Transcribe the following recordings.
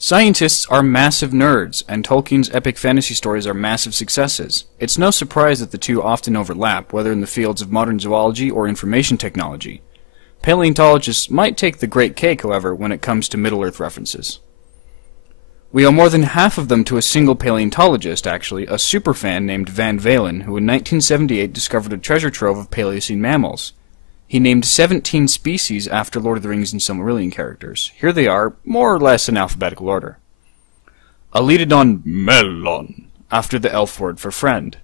Scientists are massive nerds, and Tolkien's epic fantasy stories are massive successes. It's no surprise that the two often overlap, whether in the fields of modern zoology or information technology. Paleontologists might take the great cake, however, when it comes to Middle-earth references. We owe more than half of them to a single paleontologist, actually, a superfan named Van Valen, who in 1978 discovered a treasure trove of Paleocene mammals. He named 17 species after Lord of the Rings and Silmarillion characters. Here they are, more or less in alphabetical order. Aleetodon melon, after the elf word for friend.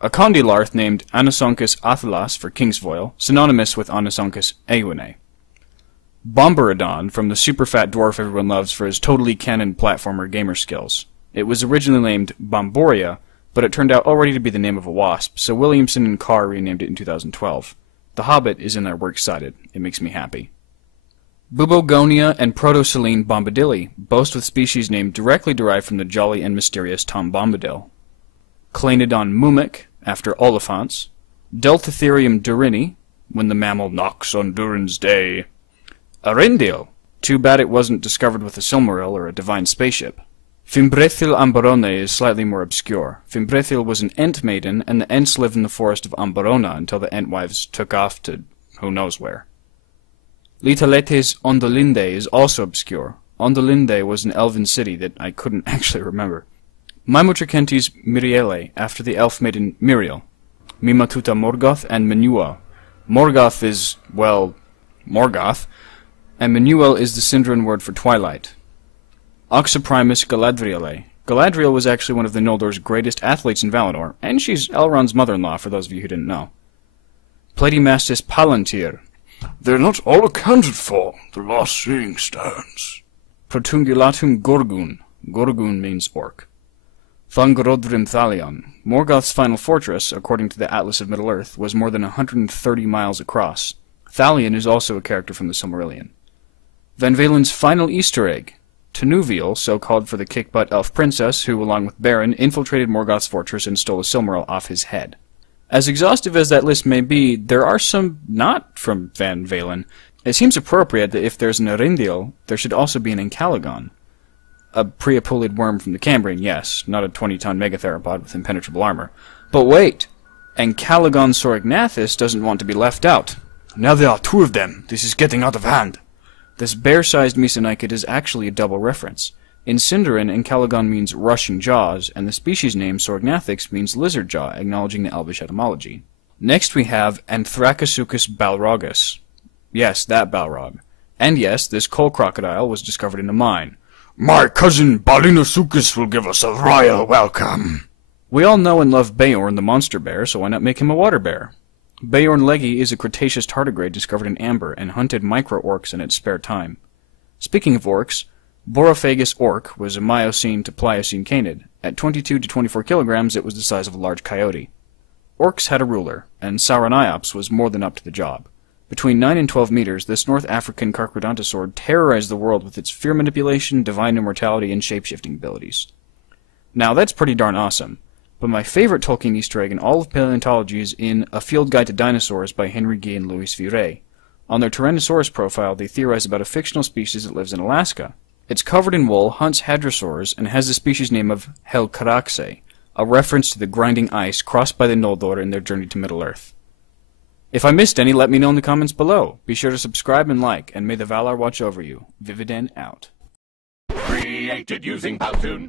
A condylarth named Anasancus athelas for kingsfoil, synonymous with Anasancus aeguinae. Bomberodon, from the super-fat dwarf everyone loves for his totally canon platformer gamer skills. It was originally named Bomboria, but it turned out already to be the name of a wasp, so Williamson and Carr renamed it in 2012. The Hobbit is in their works cited. It makes me happy. Bubogonia and Protosaline bombadilli, both with species name directly derived from the jolly and mysterious Tom Bombadil. Clanodon mummic, after olifants. Deltatherium durini, when the mammal knocks on Durin's day. Arendil, too bad it wasn't discovered with a Silmaril or a divine spaceship. Fimbrethil amborone is slightly more obscure. Fimbrethil was an Ent maiden, and the Ents lived in the forest of Amborona until the Entwives took off to who knows where. Litaletes Ondolinde is also obscure. Ondolinde was an elven city that I couldn't actually remember. Mimotricentes Miriele, after the elf maiden Miriel. Mimatuta Morgoth and Menuel. Morgoth is, well, Morgoth, and Menuel is the Sindarin word for twilight. Oxyprimus Galadriele. Galadriel was actually one of the Noldor's greatest athletes in Valinor, and she's Elrond's mother-in-law, for those of you who didn't know. Platymastus Palantir. They're not all accounted for, the lost seeing stones. Protungulatum Gorgun. Gorgun means orc. Thungorodrim Thalion. Morgoth's final fortress, according to the Atlas of Middle-earth, was more than 130 miles across. Thalion is also a character from the Silmarillion. Van Valen's final Easter egg. Tenuviel, so called for the kick-butt elf princess who, along with Beorn, infiltrated Morgoth's fortress and stole a Silmaril off his head. As exhaustive as that list may be, there are some not from Van Valen. It seems appropriate that if there's an Arendil, there should also be an Ancalagon. A Priapulid worm from the Cambrian, yes, not a 20-ton megatheropod with impenetrable armor. But wait! Ancalagon Sorignathus doesn't want to be left out. Now there are two of them. This is getting out of hand. This bear-sized Mesonychid is actually a double reference. In Sindarin, Ancalagon means rushing jaws, and the species name Sorignathix means lizard jaw, acknowledging the Elvish etymology. Next we have Anthracasuchus balrogus. Yes, that Balrog. And yes, this coal crocodile was discovered in a mine. My cousin Balinosuchus will give us a royal welcome. We all know and love Beorn the monster bear, so why not make him a water bear? Beorn leggi is a Cretaceous tardigrade discovered in amber and hunted micro-orcs in its spare time. Speaking of orcs, Borophagus orc was a Miocene to Pliocene canid. At 22 to 24 kilograms, it was the size of a large coyote. Orcs had a ruler, and Sauroniops was more than up to the job. Between 9 and 12 meters, this North African Carcharodontosaur terrorized the world with its fear manipulation, divine immortality, and shape-shifting abilities. Now, that's pretty darn awesome. But my favorite Tolkien Easter egg in all of paleontology is in A Field Guide to Dinosaurs by Henry Gay and Louis Viret. On their Tyrannosaurus profile, they theorize about a fictional species that lives in Alaska. It's covered in wool, hunts hadrosaurs, and has the species name of Helcaraxe, a reference to the grinding ice crossed by the Noldor in their journey to Middle-earth. If I missed any, let me know in the comments below. Be sure to subscribe and like, and may the Valar watch over you. Vividen out. Created using Powtoon.